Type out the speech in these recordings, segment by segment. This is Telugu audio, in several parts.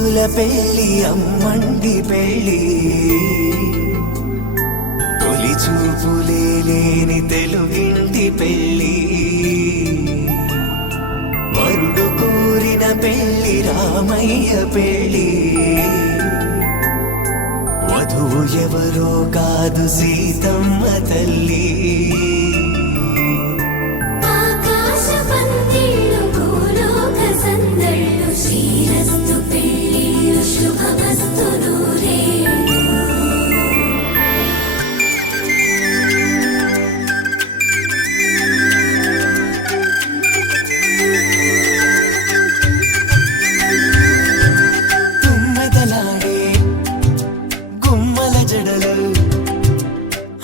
రోజుల పెళ్లి అమ్మండి పెళ్లి తొలి చూపులే లేని తెలుగింటి పెళ్లి వరుడు కోరిన పెళ్లి రామయ్య పెళ్లి వధువు ఎవరో కాదు సీతమ్మ తల్లి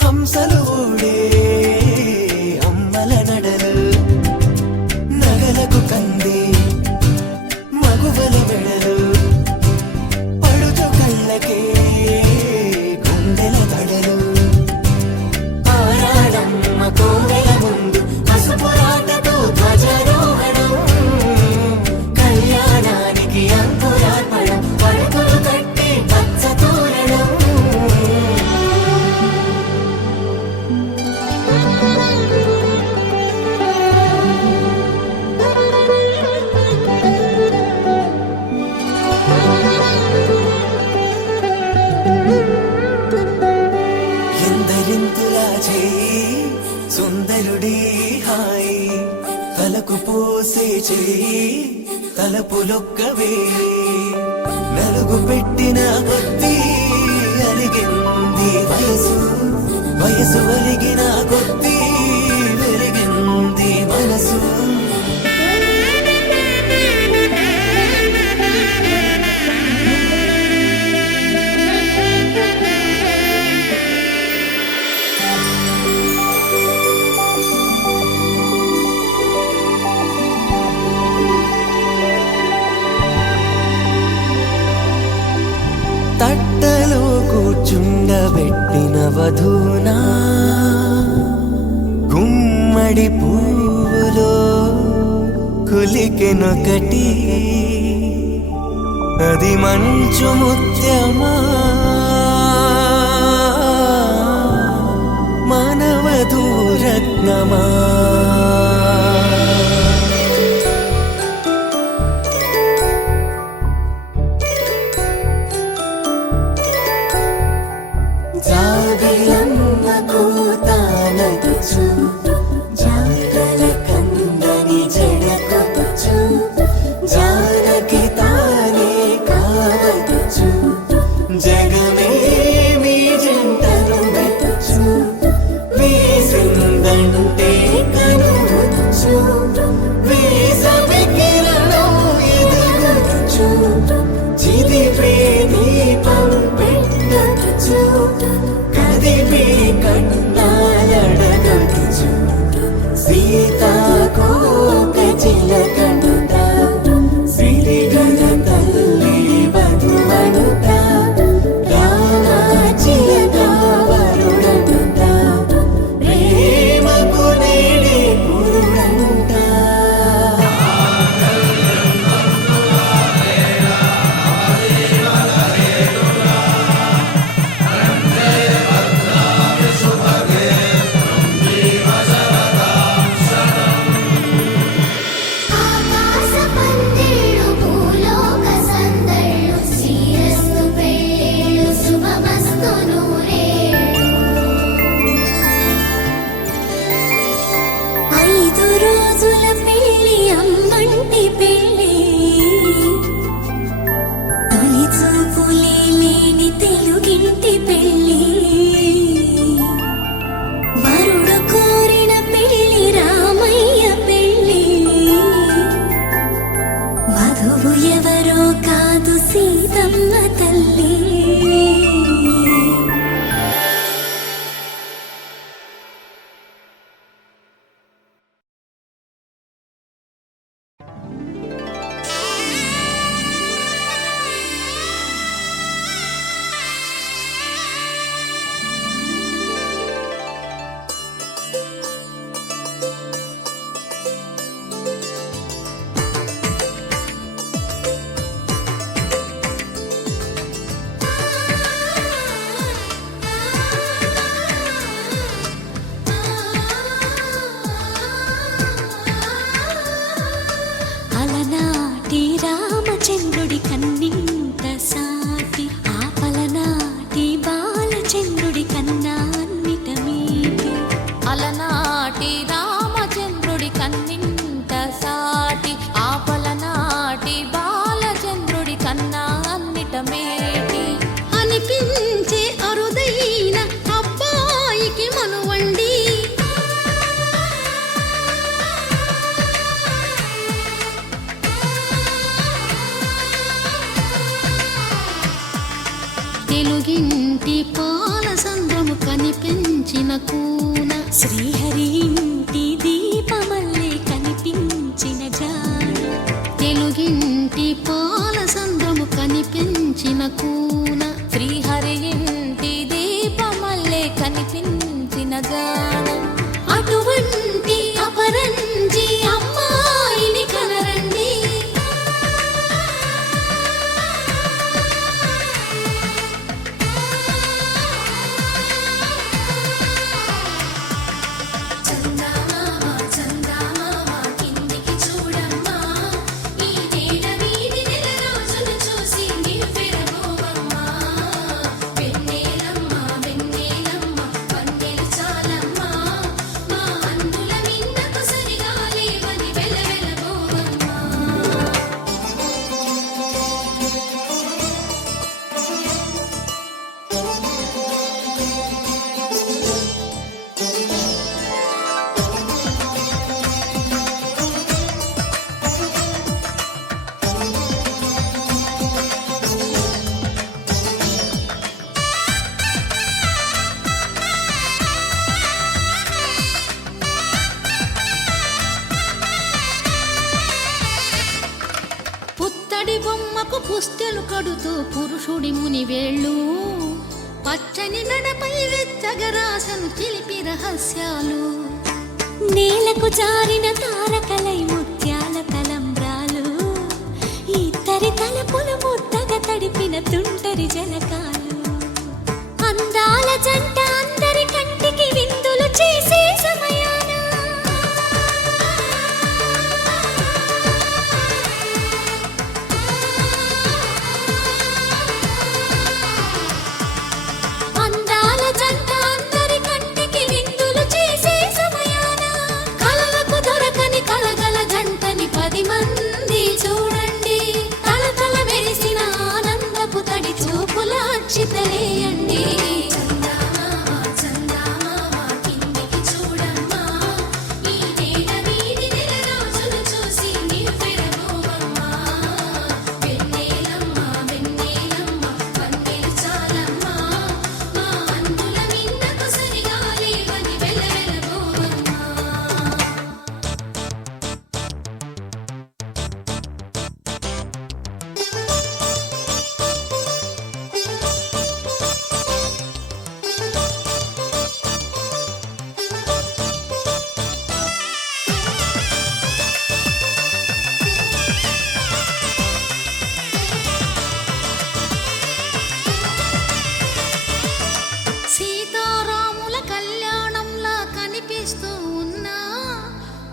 హంసలు ఊడే అమ్మల నడలు నగలకు కంది మగువల మెడలు పడుచు కళ్ళకే గుండెల తడలు ఆరాడమ్మ కోవెల ముందు పసుపురాటతో ధ్వజారోహణం కళ్యాణానికి అంకురార్పణం పడుకులు కట్టి పచ్చ తోరణం ఎందరింతులా చేయి సుందరుడి హాయి తలకు పోసే చేయి తలపులొక్కవే నలుగు పెట్టిన కొద్దీ అలిగింది వయసు వయసు ఒలిగిన కొద్దీ వెలిగింది మనసు తట్టలో కూర్చుండబెట్టిన వధూనా గుమ్మడి పువ్వులో కులికెనొకటి అది మంచు ముత్యమా మానవధూరత్నమా జాబిలమ్మ కూతానగుచు జాగల కందని జడకొచ్చు జానకి తానే కావదుచు జగమే మీ జంటను వెతుచు వీసిందంటే కనువచ్చు వీసవి కిరణం ఎదుగుచు చిదిపే దీపం పెట్టచ్చు కదిపే కన్నాలడగచ్చు సీతాకోక చిలకనుట సిరిగల తల్లి వధువనుట రామాచిలక వరుడనుట ప్రేమకు నేడే పురుడంట రోజుల పెళ్లి అమ్మంటి పెళ్లి తొలి చూపులే లేని తెలుగింటి పెళ్లి వరుడు కోరిన పెళ్లి రామయ్య పెళ్లి వధువు ఎవరో కాదు సీతమ్మ తల్లి కూన శ్రీహరి ఇంటి దీపమల్లే కనిపించిన జాన తెలుగింటి పాల సంద్రము కనిపించిన కూన శ్రీహరి ఇంటి దీపమల్లే కనిపించిన జాన అటువంటి అపరంజి అమ్మాయిని కనరండి పుత్తడి బొమ్మకు పుస్తెలు కడుతూ పురుషుడి ముని వేళ్ళు పచ్చని నడపై వెచ్చగరాసను చిలిపి రహస్యాలు నేలకు జారిన తారకలై ముత్యాల తలంబ్రాలు ఇద్దరి తలపులు ముద్దగా తడిపిన తుంటరి జలకాలు అందాల జంట అందరి కంటికి విందులు చేసే సమయాన చితలేయండి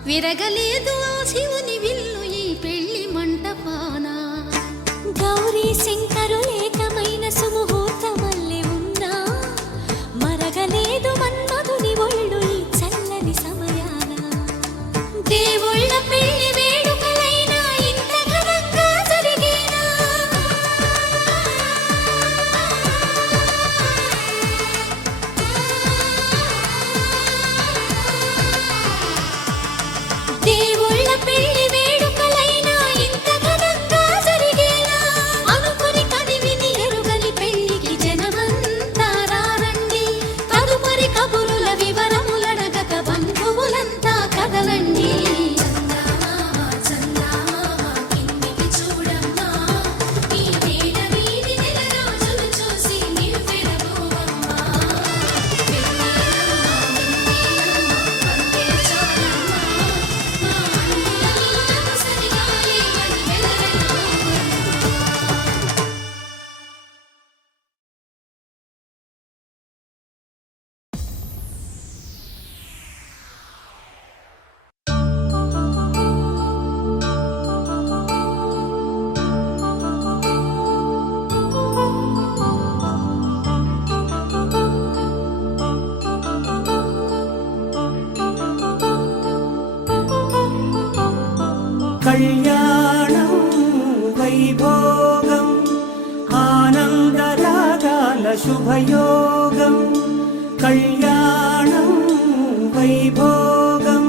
విరగలేదు ఆ శివుని విల్లు ఈ పెళ్లి మంటపాన గౌరీ శంకరులేకమైన సుముహూర్తమల్లె ఉన్నా మరగలేదు మన్మధుని ఒళ్ళు ఈ చల్లని సమయాన దేవుళ్ళ పెళ్లి వేడుకలైనా ఇంత ఘనంగా జరిగేనా దేవుళ్ళ పెళ్లి వేడుకలైనా ఇంత ఘనంగా జరిగేలా అనుకుని కదివిని ఎరుగని పెళ్లికి జనమంతా రారండి తదుపరి కబురుల వివరములడగక బంధువులంతా కదలండి కళ్యాణం వైభోగం ఆనందరాగాల శుభయోగం కళ్యాణం వైభోగం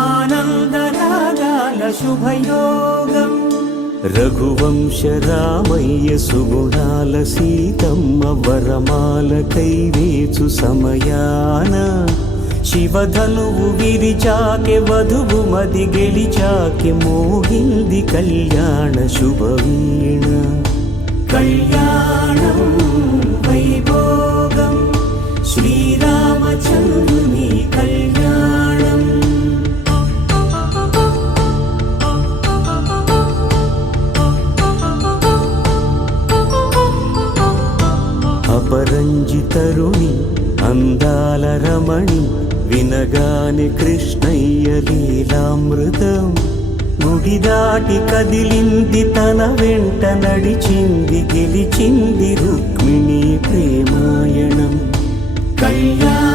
ఆనందరాగాల శుభయోగం రఘువంశ రామయ్య సుగుణాల సీతమ్మ వరమాల కైవేచు సమయాన శివధనువు విరిచాకె వధువు మది గెలిచాకె మోగింది కళ్యాణ శుభవీణ కళ్యాణం వైభోగం శ్రీరామచంద్రుని కళ్యాణం అపరంజితరుణి అందాల రమణి వినగానే కృష్ణయ్య లీలామృతం గుడి దాటి కదిలింది తన వెంట నడిచింది గెలిచింది రుక్మిణి ప్రేమాయణం కళ్యాణ